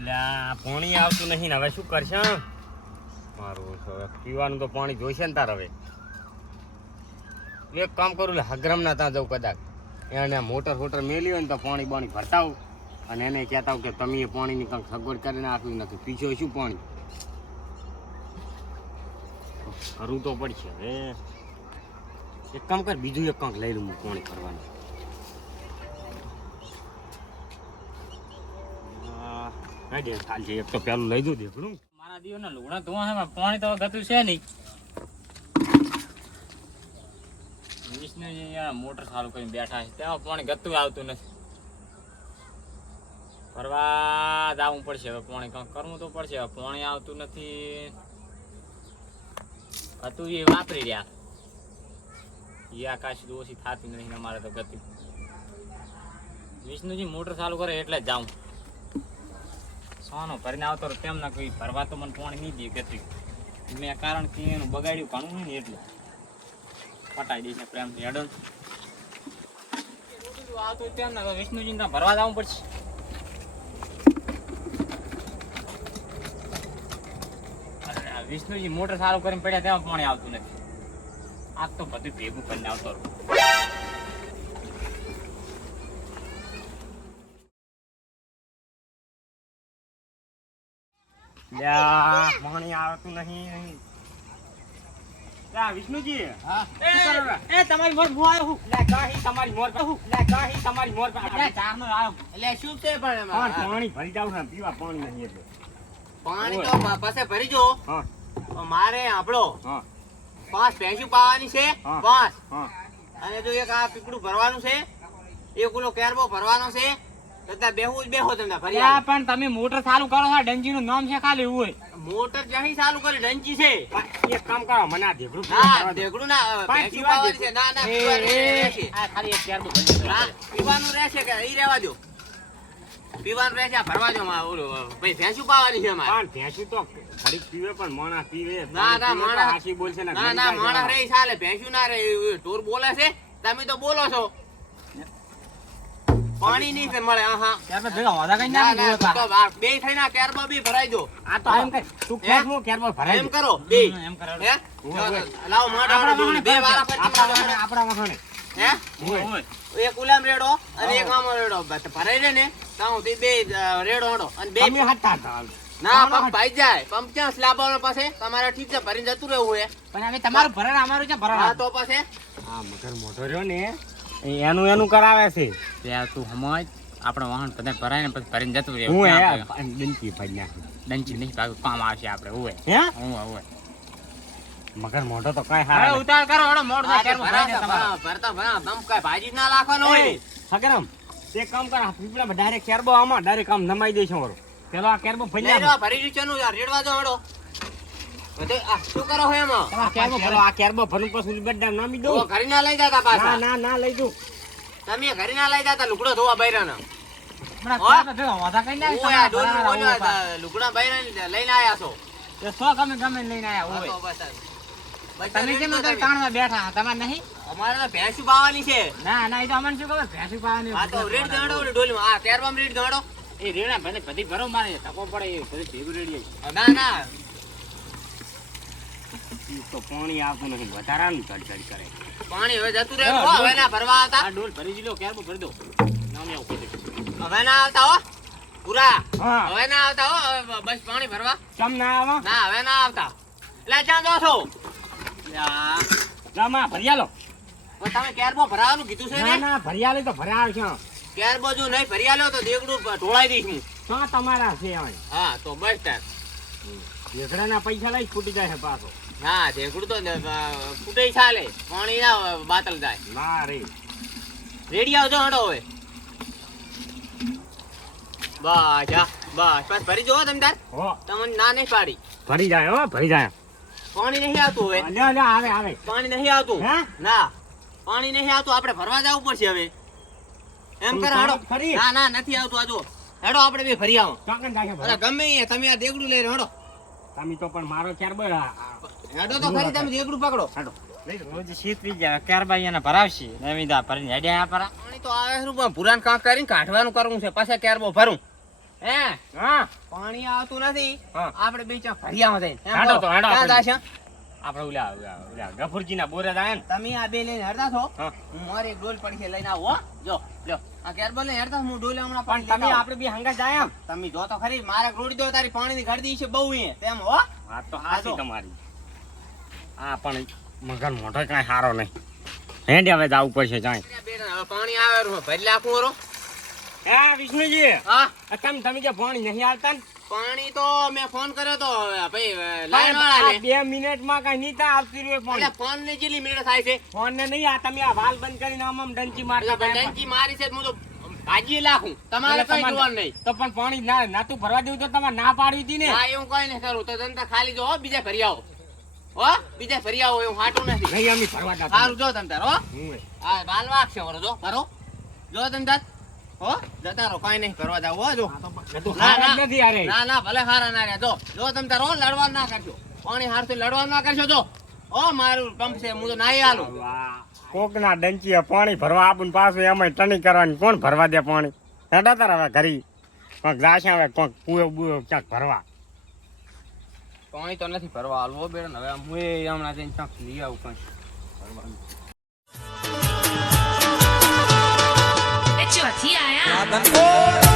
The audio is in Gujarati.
એટલે આ પાણી આવતું નહીં ને હવે શું કરશે મારું હવે પીવાનું તો પાણી જોઈશે ને તાર હવે એક કામ કરું લે હગરમ ના ત્યાં જવું કદાચ એને મોટર મેલી હોય ને તો પાણી બાણી ભરતાવું અને એને કહેતા કે તમે પાણીની કંઈક સગવડ કરીને આપ્યું નથી પીછો શું પાણી કરવું તો પડશે હવે એક કામ કર બીજું એક કંઈક લઈ લઉં હું પાણી ભરવાનું એક તો પેલું લઈ દઉં દેખડું મારા દીવો ના લુગડા ધોવા છે પાણી તો ગતું છે નહીં વિષ્ણુ મોટર ચાલુ કરીને બેઠા છે તેમાં પાણી ગતું આવતું નથી ફરવા જવું પડશે હવે પાણી કંઈક કરવું તો પડશે હવે પાણી આવતું નથી હતું એ વાપરી રહ્યા એ આકાશ ઓછી થતી નથી અમારે તો ગતિ વિષ્ણુજી મોટર ચાલુ કરે એટલે જ જાઉં સોનો ભરીને આવતો તેમ ના કોઈ ભરવા તો મને પાણી નહીં દે ગતિ મેં કારણ કે એનું બગાડ્યું ઘણું નહીં ને એટલે પટાઈ દઈશ પ્રેમથી હેડો આવતું તેમ ના વિષ્ણુજી ને ભરવા જવું પડશે વિષ્ણુજી મોટર ચાલુ કરીને પડ્યા તેમાં પાણી આવતું નથી આજ તો બધું ભેગું કરીને આવતો પાણી આવતું નહીં વિષ્ણુજી એ તમારી મોર હું આવ્યો હું તમારી મોર તમારી મોર ચાર નો આવ્યો એટલે શું છે પણ એમાં પાણી ભરી જાવ ને પીવા પાણી નહીં એટલે પાણી તો પાસે ભરી જો હા મારે આપણો હા 5 ભેંસું પાવાની છે હા. 5 હા અને જો એક આ પીપળું ભરવાનું છે એક ઓલો કેરબો ભરવાનો છે બધા બેહું જ બેહો તમને ભર્યા પણ તમે મોટર ચાલુ કરો છો ડંજી નું નામ છે ખાલી એવું હોય મોટર જ્યાં ચાલુ કરી ડંચી છે એક કામ કરો મને આ ઢેકડું ના ઢેકડું ના ભેંસું પાવાની છે ના ના પીવાનું રહેશે. આ ખાલી એક કેરબો હા, પીવાનું રહેશે કે ઈ રહેવા દો પીવાનું રહેશે આ ભરવા દો માં ઓલો ભાઈ ભેંસું પાવાની છે અમારે પણ ભેંસું તો ખરી પીવે પણ માણસ પીવે ના ના માણસ હાસી બોલશે ને ના ના માણસ રે ચાલે ભેંસું ના રે ઢોર બોલે છે તમે તો બોલો છો પાણી નહીં મળે હા ત્યાર પછી ભેગા વાદા કઈ ના ના ના તો બે થઈને આ કેરબો બી ભરાઈ દો આ તો એમ કઈ તું ખેત મો કેરબો ભરાય એમ કરો બે એમ કરો હે લાવો માટા બે વાળા આપણા વખાણે હે હોય એક ઉલામ રેડો અને એક આમ રેડો ભરાઈ રે ને તાઉ તે બે રેડો હડો અને બે તમે હતા હતા ના પંપ ભાઈ જાય પંપ ક્યાં સ્લાબાનો પાસે તમારે ઠીક છે ભરીને જતું રહેવું હે પણ હવે તમારું ભરણ અમારું છે ભરણ હા તો પાસે આ મગર મોટો રહ્યો ને એનું કરાવે છે ત્યાં તું હમજ આપણે વાહન બધા ભરાય ને પછી ભરીને જતું હું રહે હે ડંકી ભાઈ નાખી ડંચી નહીં ભાગ કામ આવશે આપણે હોય હે હોય મગર મોટો તો કઈ હવે હારા ઉતાર કરો હડો મોડ આ થાય ભરતા પંપ કઈ ભાજી ના રાખવાનો હોય ને હગરમ તે કામ કર પીપળા ડાયરેક્ટ કેરબો આમાં ડાયરેક્ટ આમ નમાઈ દે છે ઓરો પેલો આ કેરબો લઈ ભલ્યા લો ભરી રહ્યું છે નું રેડવા દો હડો બધે આ શું કરો હો એમાં આ કેરબો ભરું પછી બડા નામી દઉં ઓ ઘરે ના લઈ જતા ના પાછા ના ના લઈ દઉં તમે ઘરે ના લઈ જતા લુગડો ધોવા બૈરાના વાદા કઈ ના ઓય આ ડોલું બોલ્યો લુગડા બૈરા લઈને આયા છો ગમે ગમે લઈને આયા હા હોય તો બસ તમે કેમ અત્યારે તાણમાં બેઠા તમારે નહીં અમારે ભેંસું પાવાની છે ના ના એ તો અમને શું ખબર ભેંસું પાવાની આ તો રેડ ગાડો ને ડોલીમાં આ કેરબામ રેડ ગાડો એ રેડા ભલે બધી ભરો મારે ટકો પડે એ બધી ભેગું રેડી ના ના તો પાણી આવતું નથી વધારાનું ચડ કરે પાણી હવે જતું રહે હો હવે ના ભરવા આવતા આ ડોલ ભરી દીધો કેરબો ભરી દો નામ આવું કરી દે હવે ના આવતા હો પૂરા હા હવે ના આવતા હો હવે બસ પાણી ભરવા કેમ ના આવો ના હવે ના આવતા એટલે ક્યાં જો છો જામા ભરિયાલો તમે કેરબો ભરાવાનું કીધું છે ના ને ના ભરિયાલે તો ભરાવ છે કેરબો જો નહીં ભરી આલ્યો તો દેગડું ઢોળાઈ દઈશ હું તો તમારા છે હવે હા તો બસ તાર વેગડાના પૈસા લઈ છૂટી જાય છે પાછો હા દેગડું તો ફૂટે ચાલે પાણી ના બાતલ જાય ના રે રેડી આવજો હડો હવે બસ જા બસ બસ ભરી જો તમે તાર હો તમને ના નહીં પાડી ભરી જાય હો ભરી જાય પાણી નહીં આવતું હવે લે લે આવે આવે પાણી નહીં આવતું હે ના પાણી નહીં આવતું આપણે ભરવા જવું પડશે હવે એમ કરે હેડો ખરી ના ના નથી આવતું આ જો હેડો આપણે બે ફરી આવો કાકન જાય અરે ગમે એ તમે આ દેગડું લઈ હેડો તમે તો પણ મારો ક્યાર બોલ હેડો તો ખરી તમે દેગડું પકડો હાડો રોજ શીતવી જાય કેરબાઈ એને ભરાવશે નવીદા ભરીને હેડ્યા પરા પાણી તો આવે શું પણ પુરાણ કાંક કરીને કાઢવાનું કરવું છે પાછા કેરબો ભરું હે હા પાણી આવતું નથી હા. આપણે બે ચા ભરિયામાં જઈને એમ હેડો કહો. તો, હેડો ક્યાં આપણે. જાશે? આપણે ઓલા ગફુરજીના બોરે જાય ને તમે આ બે લઈને હેડતા છો હા. હું મારે એક ડોલ પડી છે લઈને આવો હો. જો લ્યો આ કેરબલ લઈને હેડતા હું ડોલ હમણાં પણ પાણી તમે લેતા આવું. આપણે બે હંગા જાય એમ તમે જો તો ખરી મારે રોડી દો તારી પાણીની ઘરદી છે બહુ એ તેમ હો વાત તો હા સાચી તો. તમારી આ પણ મગર મોઢો કાંઈ સારો નહીં હેંડે હવે જવું પડશે જાય બેટા હવે પાણી આવે છે, ભરી નાખું હરો. હા વિષ્ણુજી હા તમે જે પાણી નહીં આવતા ને પાણી તો મેં ફોન કર્યો તો ભાઈ લાઈન વાળાને. આ 2 મિનિટમાં કઈ નહીં થાય આવતી રહ્યું એટલે પાણી ફોન ની કેટલી મિનિટ થાય છે ફોન ને નહીં આ તમે આ વાલ બંધ કરીને આમ ડંચી મારતા એટલે હતા એમ. ડંકી મારી છે હું તો ભાજી લાખું તમારે એટલે કઈ તમારે- જોવાનું નહીં. તો પણ પાણી ના નાતું ભરવા દેવું તો તમારે ના પાડવી હતી ને હા એવું કઈ નહીં કરું તો જનતા ખાલી જો હો, બીજા ભરી આવો હો બીજા ભરી આવો એવું હાટું નથી. નહીં અમે ભરવા ના સારું જો તમ તાર હો હું એ. આ બાલ વાગશે વરો જો ભરો જો તમ તાર હો જતા રહો કઈ નહીં કરવા જાવ હો જો નતું ના, હાર જ ના. નથી અરે ના ના ભલે હારા ના રહ્યા જો તમ તાર હો લડવા ના કરશો પાણી હારથી લડવા ના કરશો જો ઓ મારું પંપ છે હું તો નાઈ આલું કોકના ડંચીએ પાણી ભરવા આપું પાછું એમાં ટણી કરવાની કોણ ભરવા દે પાણી હેડા તાર હવે ઘરી કોઈક જાશે હવે કોઈક પૂયો બુયો ક્યાંક ભરવા પાણી તો નથી ભરવા હાલવો બેન હવે હું એ હમણાં જઈને ચાક લઈ આવું કઈ ચોથી આયા